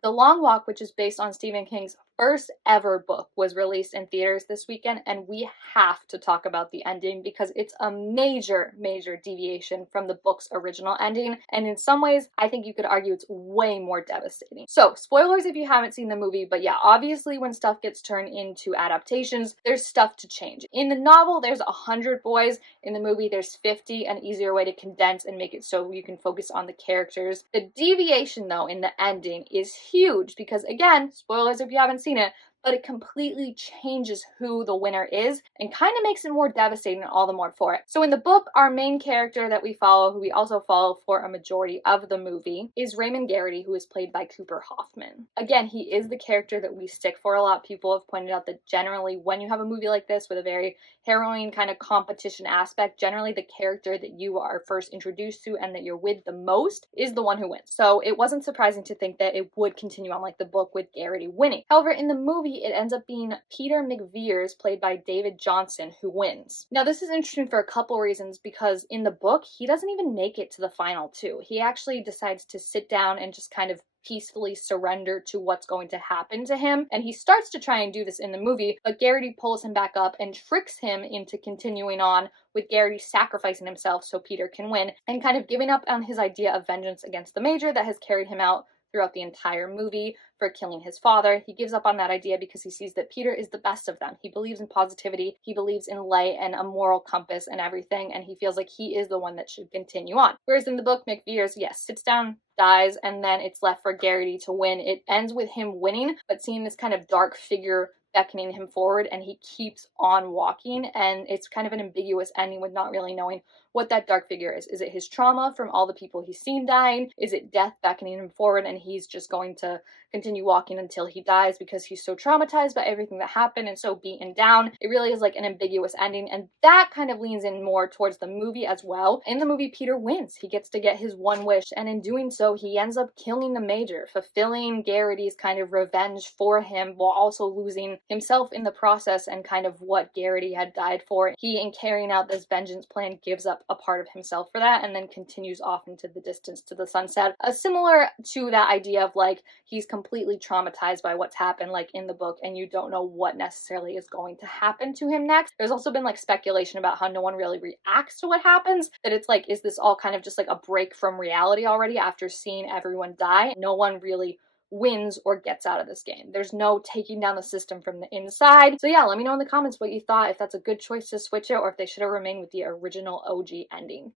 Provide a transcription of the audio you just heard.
The Long Walk, which is based on Stephen King's first ever book, was released in theaters this weekend, and we have to talk about the ending because it's a major, major deviation from the book's original ending, and in some ways, I think you could argue it's way more devastating. So, spoilers if you haven't seen the movie, but yeah, obviously when stuff gets turned into adaptations, there's stuff to change. In the novel, there's 100 boys. In the movie, there's 50, an easier way to condense and make it so you can focus on the characters. The deviation, though, in the ending is huge because, again, spoilers if you haven't seen it, but it completely changes who the winner is and kind of makes it more devastating all the more for it. So in the book, our main character that we follow, who we also follow for a majority of the movie, is Raymond Garrity, who is played by Cooper Hoffman. Again, he is the character that we stick for a lot. People have pointed out that generally when you have a movie like this with a very harrowing kind of competition aspect, generally the character that you are first introduced to and that you're with the most is the one who wins. So it wasn't surprising to think that it would continue on like the book with Garrity winning. However, in the movie, it ends up being Peter McVeers, played by David Johnson, who wins. Now, this is interesting for a couple reasons because in the book, he doesn't even make it to the final two. He actually decides to sit down and just kind of peacefully surrender to what's going to happen to him. And he starts to try and do this in the movie, but Garrity pulls him back up and tricks him into continuing on, with Garrity sacrificing himself so Peter can win and kind of giving up on his idea of vengeance against the Major that has carried him out throughout the entire movie for killing his father. He gives up on that idea because he sees that Peter is the best of them. He believes in positivity, he believes in light and a moral compass and everything, and he feels like he is the one that should continue on. Whereas in the book, McVeers, yes, sits down, dies, and then it's left for Garrity to win. It ends with him winning, but seeing this kind of dark figure beckoning him forward, and he keeps on walking, and it's kind of an ambiguous ending with not really knowing what that dark figure is. Is it his trauma from all the people he's seen dying? Is it death beckoning him forward and he's just going to continue walking until he dies because he's so traumatized by everything that happened and so beaten down? It really is like an ambiguous ending, and that kind of leans in more towards the movie as well. In the movie, Peter wins. He gets to get his one wish, and in doing so, he ends up killing the Major, fulfilling Garrity's kind of revenge for him while also losing himself in the process and kind of what Garrity had died for. He, in carrying out this vengeance plan, gives up a part of himself for that and then continues off into the distance to the sunset. Similar to that idea of like he's completely traumatized by what's happened like in the book and you don't know what necessarily is going to happen to him next. There's also been like speculation about how no one really reacts to what happens, that it's like, is this all kind of just like a break from reality already after seeing everyone die? No one really wins or gets out of this game. There's no taking down the system from the inside. So yeah, let me know in the comments what you thought, if that's a good choice to switch it or if they should have remained with the original OG ending.